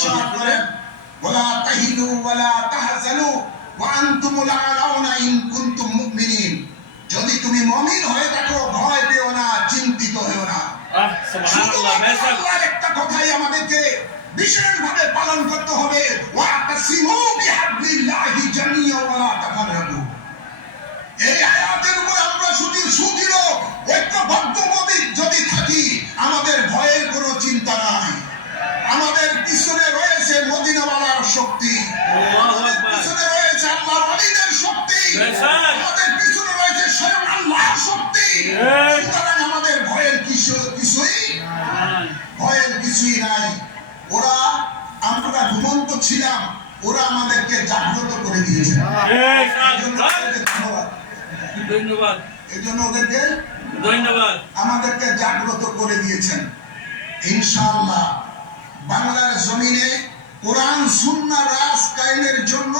ইরশাদ করেন ওয়ালা তাহিনু ওয়ালা তাহজানু ওয়া আনতুমুল আলাউনা ইন কুনতুম মুমিনিন। যদি তুমি মুমিন হয়ে থাকো ভয় পেও না চিন্তিত হও না। সুবহানাল্লাহ একটা কথাই আমাদেরকে বিশেষভাবে পালন করতে হবে। ওয়াতাসিমু আমাদের পিছনে রয়েছে স্বয়ং আল্লাহর শক্তি। সুতরাং আমাদের ভয়ের কিছু কিছুই ভয়ের কিছুই নাই। ওরা আমরা ঘুমন্ত ছিলাম। ওরা আমাদেরকে জাগ্রত করে দিয়েছে। এই জন্য ওদেরকে ধন্যবাদ। ধন্যবাদ। এই জন্য ওদেরকে ধন্যবাদ। আমাদেরকে জাগ্রত করে দিয়েছেন। ইনশাআল্লাহ। বাংলার জমিনে কোরআন সুন্নাহ রাজ কায়েমের জন্য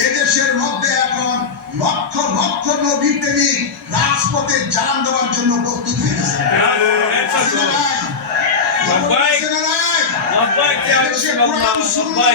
এদেশের মধ্যে এখন লক্ষ লক্ষ নবী প্রেমিক রাজপথে জান দেওয়ার জন্য প্রস্তুত হয়ে গেছে আছে না? নাই?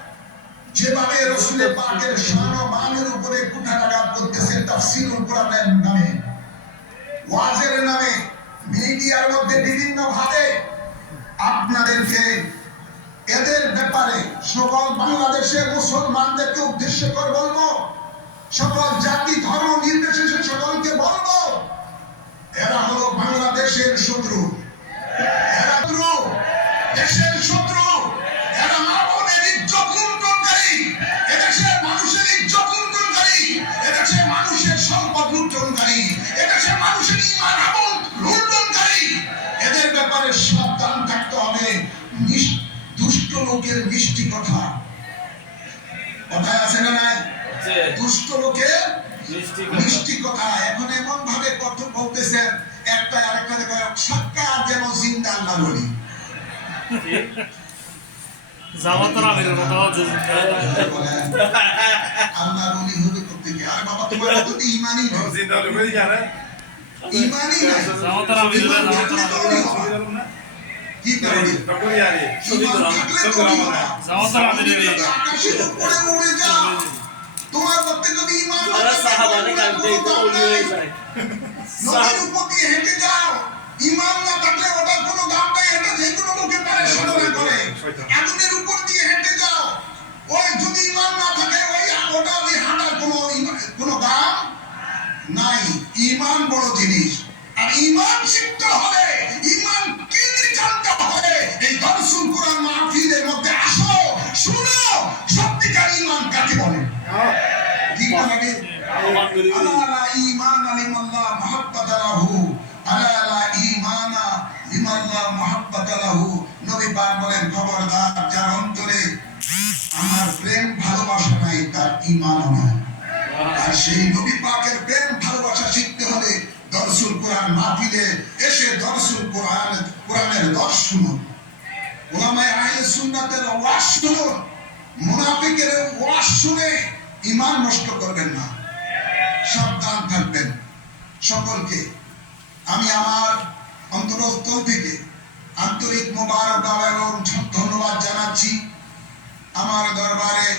যেভাবে রসুলের পাকের শান ও মানের উপরে কুঠারাঘাত করতেছে তাফসীরুল কোরআনের নামে। ওয়াজের নামে, মিডিয়ার মধ্যে বিভিন্ন ভাবে আপনাদেরকে এদের ব্যাপারে সকল বাংলাদেশের মুসলমানদেরকে উদ্দেশ্য করে বলব, সকল জাতি, ধর্ম নির্বিশেষে সকলকে বলব, এরা হলো বাংলাদেশের শত্রু। এরা দেশের শত্রু। দুষ্ট লোকের মিষ্টি কথা। কথায় আছে না নাই? দুষ্ট লোকের মিষ্টি কথা। এখন এমন ভাবে কথা বলতেছেন একটা আরেকটা কয় সাক্ষাৎ যেন জিন্দা আল্লাহ বলি। আল্লাহ বলি হবে কোথেকে আরে বাবা তোমার তো ইমানই ইমানই নাই। কি কারণে? ইমান হবা। তোমার মধ্যে যদি হয়ে নাই। যায়। নদীর উপর দিয়ে হেঁটে যাও। ইমান না থাকলে ওটার কোনো দাম নাই এটা যে কোনো লোকে পারে সাধনা করে। আগুনের উপর দিয়ে হেঁটে যাও। ওই যদি ইমান না থাকে ওই ওটা ওই হাঁটার কোনো কোনো দাম নাই। ইমান বড় জিনিস। আর ইমান শিখতে হলে ألا لا إيمان لمن لا محبة له ألا لا إيمان لمن لا محبة له নবী পাক বলেন খবরদার যার অন্তরে আমার প্রেম ভালোবাসা নাই তার ঈমানও নাই আর সেই নবী পাকের প্রেম ভালোবাসা শিখতে হলে দর্শুল কোরআন মাহফিলে এসে দর্শুল কোরআন কোরআনের দর্শন ওলামায়ে আহলে সুন্নাতের ওয়াজ শুনুন মুনাফিকের ওয়াজ শুনে ঈমান নষ্ট করবেন না। সাবধান থাকবেন। সকলকে আমি আমার অন্তরস্থল থেকে আন্তরিক মোবারক এবং ধন্যবাদ জানাচ্ছি। আমার দরবারে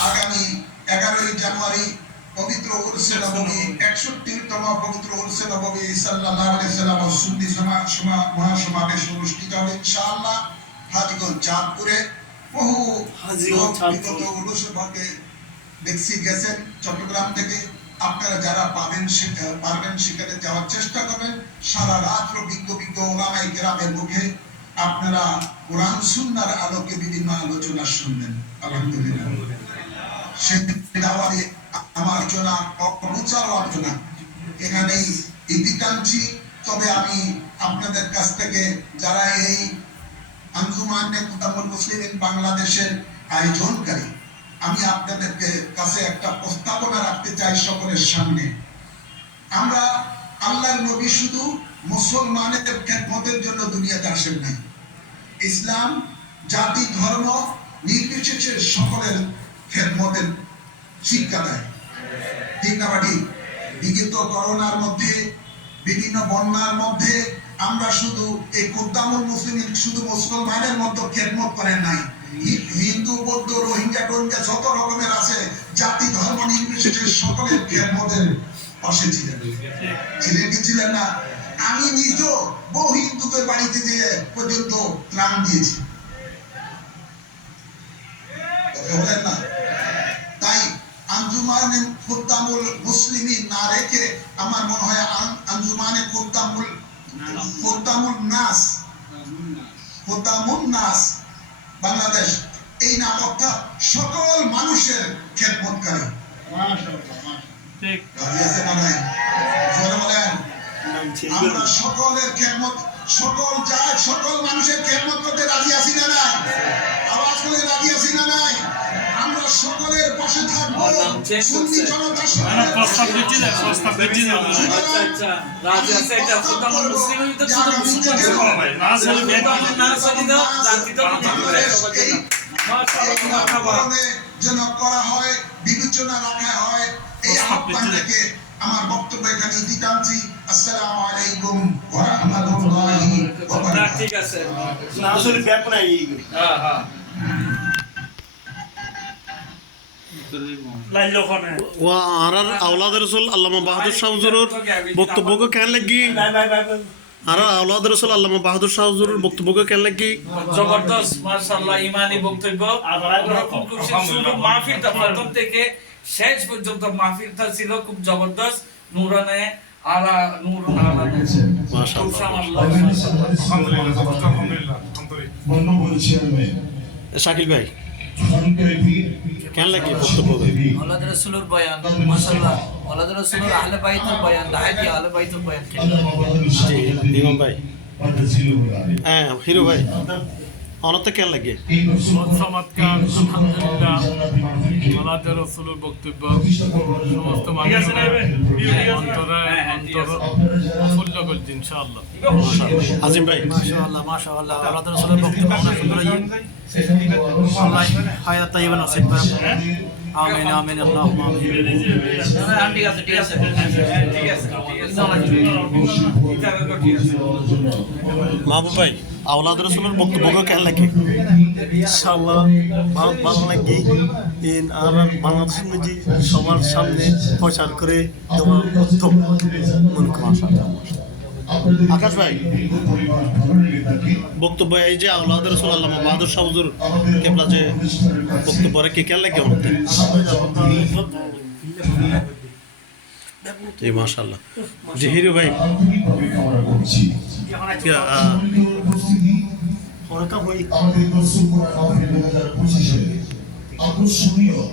আগামী এগারোই জানুয়ারি পবিত্র উরসে নবমী একষট্টিতম পবিত্র উরসে নবমী আলাইহি সাল্লাম সুন্নি সমাজ সমা- মহাসমাবেশ অনুষ্ঠিত হবে ইনশাআল্লাহ হাজগঞ্জ চাঁদপুরে। বহু হাজীগঞ্জ বিগত উনিশশো দেখছি গেছেন চট্টগ্রাম থেকে আপনারা যারা পাবেন সেটা, পারবেন সেখানে যাওয়ার চেষ্টা করবেন। সারা রাত্র বিজ্ঞ বিজ্ঞ ওলামাই গ্রামের মুখে আপনারা কোরআন, সুন্নার আলোকে বিভিন্ন আলোচনা শুনবেন। আলহামদুলিল্লাহ। সে দাওয়াতে আমার আলোচনা আলোচনা এখানেই ইতি টানছি। তবে আমি আপনাদের কাছ থেকে যারা এই আঞ্জুমানে মুসলিমিন বাংলাদেশের আয়োজনকারী আমি আপনাদেরকে কাছে একটা প্রস্তাবনা রাখতে চাই সকলের সামনে। আমরা আল্লাহর নবী শুধু মুসলমানের খেদমতের জন্য দুনিয়াতে আসেন নাই। ইসলাম, জাতি, ধর্ম নির্বিশেষে সকলের খেদমতের শিক্ষা দেয়। ঠিক না বাটি বিগত করোনার মধ্যে, বিভিন্ন বন্যার মধ্যে আমরা শুধু এই কুদ্দামুল মুসলিম শুধু মুসলমানের মধ্যে খেদমত করেন নাই। রোহিঙ্গা যত রকমের আছে, জাতি, ধর্ম, নির্বিশেষে সকলের খেদমতের পাশে ছিলেন। ছিলেন কি ছিলেন না? আমি নিজেও বহু হিন্দুদের বাড়িতে যেয়ে পর্যন্ত ত্রাণ দিয়েছি। বলেন না? তাই আঞ্জুমানে খুদ্দামুল না রেখে আমার মনে হয় আঞ্জুমানে খুদ্দামুল খুদ্দামুল নাস। নাস। বাংলাদেশ। এই নাম অর্থাৎ সকল মানুষের খেদমতকারী না আমরা সকলের খেদমত সকল জাত সকল মানুষের খেদমত করতে রাজি আছি না নাই আওয়াজ করে রাজি আছি না নাই আমরা সকলের পাশে থাকব সুন্নি জনতা না না প্রস্তাব দিচ্ছি না প্রস্তাব দিচ্ছি না আচ্ছা আচ্ছা রাজি আছে এটা খোদামুল মুসলিমের ভিতরে শুধু মুসলমান ভাই না চলে না সজিদ জাতি তো যেন করা হয় বিবেচনা রাখা হয় এই আহ্বান দিচ্ছি। আমার বক্তব্য এখানে দিতে আসসালামু আলাইকুম ওয়া রাহমাতুল্লাহি ওয়া বারাকাতুহু। ঠিক আছে। না আসলে ব্যাপার নাই হ্যাঁ হ্যাঁ। লাইলো ওখানে। আর আওলাদ রসুল আল্লামা বাহাদুর শাহ হুজুরের বক্তব্যকে কেন লাগি। আর আওলাদ রসুল আল্লামা বাহাদুর শাহ হুজুরের বক্তব্যকে কেন লাগি জবরদস্ত মাশাআল্লাহ ইমানি বক্তব্য। মাহফিলটা প্রথম থেকে শেষ পর্যন্ত মাহফিলটা ছিল খুব জবরদস্ত। নুরানে আলা বন্ধুবল শাকিল ভাই। কেন লাগি বক্তব্য আল্লাহ রসুলের বয়ান মাশাআল্লাহ। আল্লাহ রসুলের আহলে বাইতের বয়ান দাহাই আহলে বাইতের বয়ান জি ইমাম ভাই। হ্যাঁ হিরো ভাই। অনতে কেন লাগে? চমৎকার আলহামদুলিল্লাহ। আল্লাহ রসুলের বক্তব্য সমস্ত না? অন্তরে। প্রফুল্ল করছি ইনশাআল্লাহ। আজিম ভাই। মাশাআল্লাহ মাশাআল্লাহ আল্লাহ রসুলের বক্তব্য অনেক সুন্দর আল্লাহ হায়াত তাইয়িবা নসিব করেন। আমিন আমিন আল্লাহুম্মা আমিন। ঠিক আছে ঠিক ঠিক মাহবুব ভাই আওলাদ রসুলের বক্তব্যকে কেন লাগে? ইনশাআল্লাহ ভালো লাগে। ইন আর বাংলাদেশ মধ্যে সবার সামনে প্রচার করে দেওয়া উত্তম মনে করি। আকাশ ভাই। বক্তব্য এই যে আওলাদ রসুল আল্লামা বাহাদুর শাহ হুজুর কেবলা যে বক্তব্য রেখে কেন লাগে অনতে জি মাশাআল্লাহ। জি হিরো ভাই। আমাদের